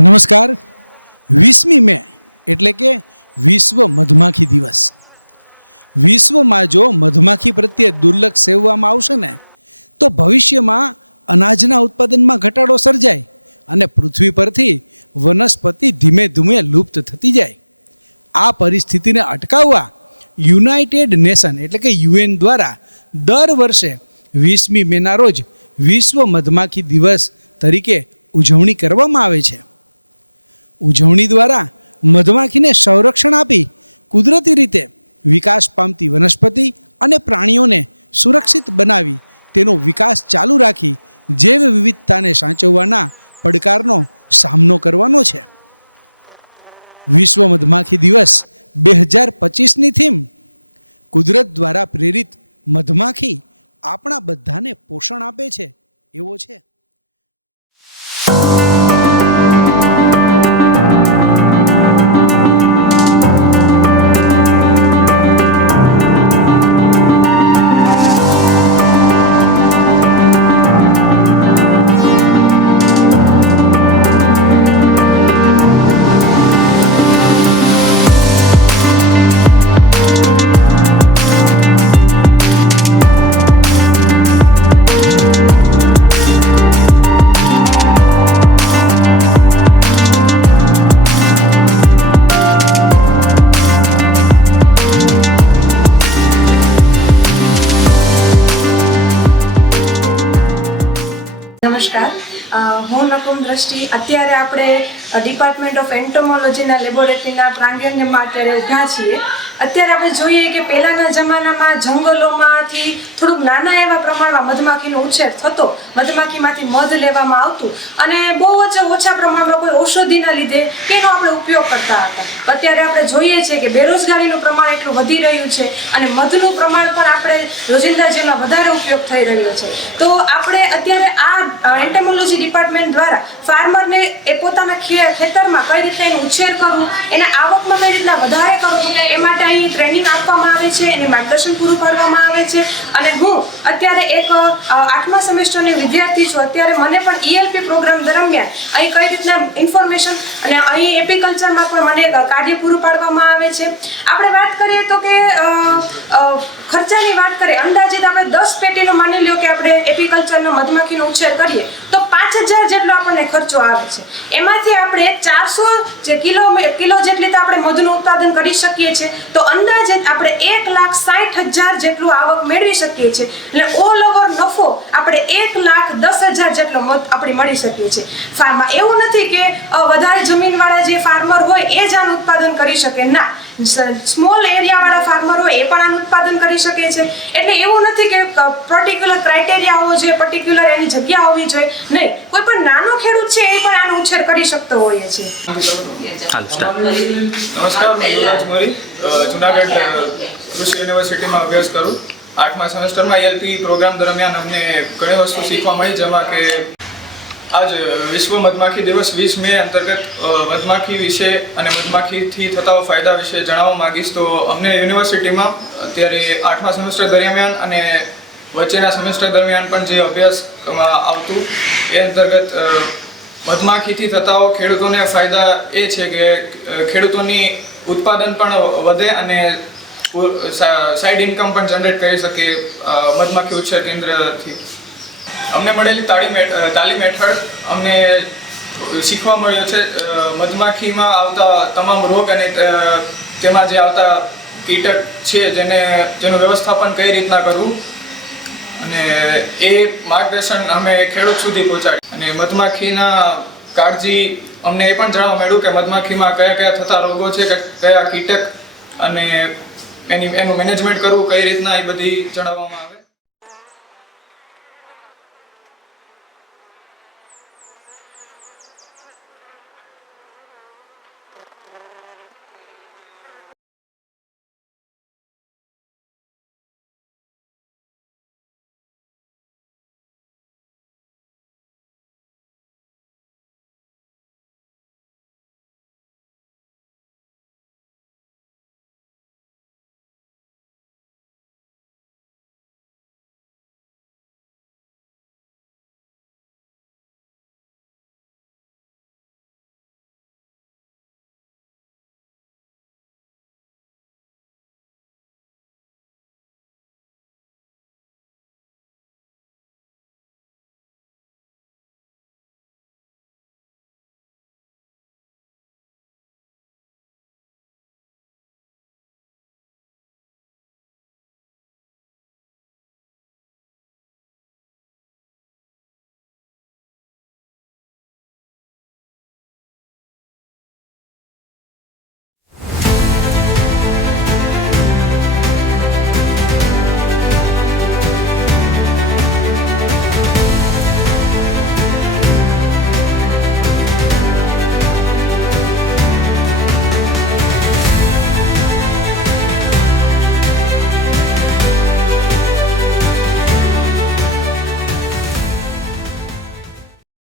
નમસ્કાર. 20મી મે એટલે કે વિશ્વ મધમાખી દિવસ. વિશ્વમાં જો મધમાખી પ્રત્યે દુર્લક્ષ સેવવામાં આવશે ને તો ભવિષ્યમાં અનાજના ઉત્પાદનમાં ઘટાડો સર્જાય અને પૃથ્વી પરથી વનસ્પતિ ધીમે ધીમે લુપ્ત થતી જાય. આ પરિસ્થિતિને અટકાવવા યુનાઇટેડ નેશન એટલે કે UN દ્વારા દર વર્ષે 20મી મેના રોજ વિશ્વ મધમાખી દિવસ તરીકે ઉજવણી કરવામાં આવે છે. ઉજવણી દ્વારા મધમાખીને સંરક્ષણ આપી કુદરતી રીતે વિકાસ પામતી વનસ્પતિ અને પ્રાણીઓને સુરક્ષિત બનાવી તેનો વિકાસ ચાલુ રાખી જૈવ વિવિધતાને સાચવવાના પડકારનો સામનો કરવાનો છે. વિશ્વ મધમાખી દિવસ 2025ની થીમ કુદરત દ્વારા પ્રેરિત મધમાખી આપણા બધાને પોષણ આપે છે એવો છે. નમસ્કાર, હું નકુમ દ્રષ્ટિ. અત્યારે આપણે ડિપાર્ટમેન્ટ ઓફ એન્ટોમોલોજીના લેબોરેટરીના પ્રાંગણમાં અત્યારે ઊભા છીએ. અત્યારે આપણે જોઈએ કે પહેલાંના જમાનામાં જંગલોમાંથી થોડુંક નાના એવા પ્રમાણમાં મધમાખીનો ઉછેર થતો, મધમાખીમાંથી મધ લેવામાં આવતું અને બહુ જ ઓછા પ્રમાણમાં કોઈ ઔષધિના લીધે તેનો આપણે ઉપયોગ કરતા હતા. અત્યારે આપણે જોઈએ છીએ કે બેરોજગારીનું પ્રમાણ એટલું વધી રહ્યું છે અને મધનું પ્રમાણ પણ આપણે રોજિંદા જેટલા વધારે ઉપયોગ થઈ રહ્યો છે. તો આપણે અત્યારે આ એન્ટોમોલોજી ડિપાર્ટમેન્ટ દ્વારા ફાર્મરને એ પોતાના ખેતરમાં કઈ રીતે એનો ઉછેર કરવું, એના આવકમાં કઈ રીતના વધારે કરવું એ માટે અહીં ટ્રેનિંગ આપવામાં આવે છે, એને માર્ગદર્શન પૂરું પાડવામાં આવે છે. અને હું અત્યારે એક 8મા સેમેસ્ટરની વિદ્યાર્થી છું. અત્યારે મને પણ ELP પ્રોગ્રામ દરમિયાન અહીં કઈ રીતના ઇન્ફોર્મેશન અને અહીં એપીકલ્ચરમાં પણ મને કાર્ય પૂરું પાડવામાં આવે છે. આપણે વાત કરીએ તો કે ખર્ચાની વાત કરીએ, અંદાજિત આપણે 10 પેટીનો માની લ્યો કે આપણે એપીકલ્ચરનો મધમાખીનો ઉછેર કરીએ તો 5000 જેટલો આપણને ખર્ચો આવે છે. એમાંથી આપણે 400 કિલો જેટલી તો આપણે મધનું ઉત્પાદન કરી શકીએ છીએ. તો અંદાજિત આપણે 1,60,000 જેટલું આવક મેળવી શકીએ છીએ. એટલે ઓલ ઓવર નફો આપણે 1,10,000 જેટલો આપણે મળી શકીએ છીએ. ફાર્મમાં એવું નથી કે વધારે જમીનવાળા જે ફાર્મર હોય એ જ આનું ઉત્પાદન કરી શકે. ના, સ્મોલ એરિયાવાળા ફાર્મર હોય એ પણ આનું ઉત્પાદન કરી શકે છે. એટલે એવું નથી કે પર્ટિક્યુલર ક્રાઇટેરિયા હોવો જોઈએ, પર્ટિક્યુલર એની જગ્યા હોવી જોઈએ. નહીં, કોઈ પણ નાનો ખેડૂત છે એ પણ આનો ઉછેર કરી શકતો હોઈએ છે. નમસ્કાર, હું યુવરાજ મોરી જુનાગઢ કૃષિ યુનિવર્સિટીમાં અભ્યાસ કરું. 8મા સેમેસ્ટરમાં ELP પ્રોગ્રામ દરમિયાન અમને ઘણી વસ્તુ શીખવા મળી, જેમાં કે આજ વિશ્વ મધમાખી દિવસ 20 મે અંતર્ગત મધમાખી વિશે અને મધમાખીથી થતા ફાયદા વિશે જણાવવા માંગીશ. તો અમને યુનિવર્સિટીમાં અત્યારે 8મા સેમેસ્ટર દરમિયાન અને વચ્ચેના સેમેસ્ટર દરમિયાન પણ જે અભ્યાસમાં આવતું એ અંતર્ગત મધમાખીથી થતા ખેડૂતોને ફાયદા એ છે કે ખેડૂતોની ઉત્પાદન પણ વધે અને સાઈડ ઇન્કમ પણ જનરેટ કરી શકે મધમાખી ઉછેર કેન્દ્રથી. અમને મળેલી તાલીમ હેઠળ અમને શીખવા મળ્યું છે મધમાખીમાં આવતા તમામ રોગ અને તેમાં જે આવતા કીટક છે જેનું વ્યવસ્થાપન કઈ રીતના કરવું અને એ માર્ગદર્શન અમે ખેડૂત સુધી પહોંચાડી. અને મધમાખીના કાળજી અમને એ પણ જાણવા મળ્યું કે મધમાખીમાં કયા કયા થતા રોગો છે, કે કયા કીટક અને એનું મેનેજમેન્ટ કરવું કઈ રીતના, એ બધી જણાવવામાં